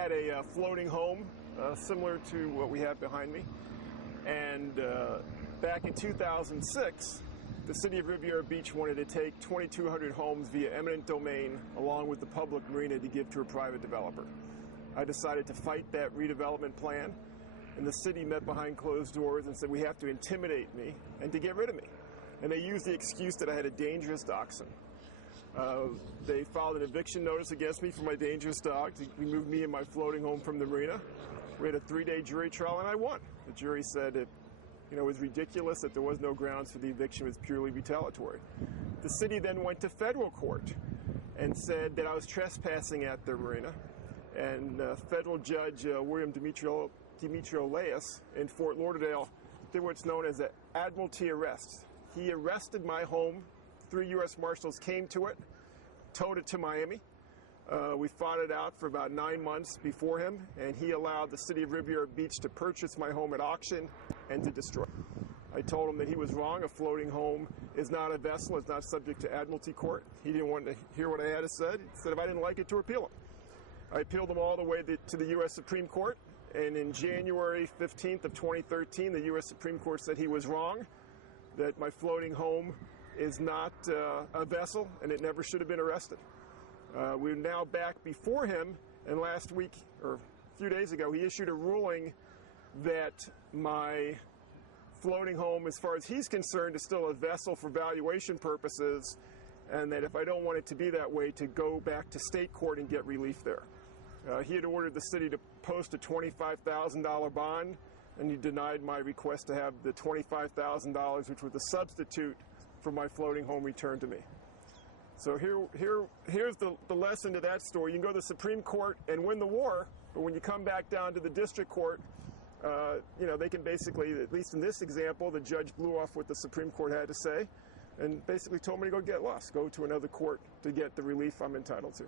had a floating home similar to what we have behind me. And back in 2006, the city of Riviera Beach wanted to take 2,200 homes via eminent domain along with the public marina to give to a private developer. I decided to fight that redevelopment plan, and the city met behind closed doors and said we have to intimidate me and to get rid of me. And they used the excuse that I had a dangerous dachshund. They filed an eviction notice against me for my dangerous dog to remove me and my floating home from the marina. We had a 3-day jury trial, and I won. The jury said it was ridiculous, that there was no grounds for the eviction, it was purely retaliatory. The city then went to federal court and said that I was trespassing at their marina. And federal judge William Demetrio Leas in Fort Lauderdale did what's known as an admiralty arrest. He arrested my home. 3 U.S. Marshals came to it, towed it to Miami. We fought it out for about 9 months before him, and he allowed the city of Riviera Beach to purchase my home at auction and to destroy it. I told him that he was wrong. A floating home is not a vessel. It's not subject to admiralty court. He didn't want to hear what I had to say. He said if I didn't like it, to appeal him. I appealed him all the way to the U.S. Supreme Court, and in January 15th of 2013, the U.S. Supreme Court said he was wrong, that my floating home is not a vessel, and it never should have been arrested. We're now back before him, and last week, or a few days ago, he issued a ruling that my floating home, as far as he's concerned, is still a vessel for valuation purposes, and that if I don't want it to be that way, to go back to state court and get relief there. He had ordered the city to post a $25,000 bond, and he denied my request to have the $25,000, which was the substitute for my floating home, returned to me. So here's the lesson to that story. You can go to the Supreme Court and win the war, but when you come back down to the district court, they can basically, at least in this example, the judge blew off what the Supreme Court had to say and basically told me to go get lost, go to another court to get the relief I'm entitled to.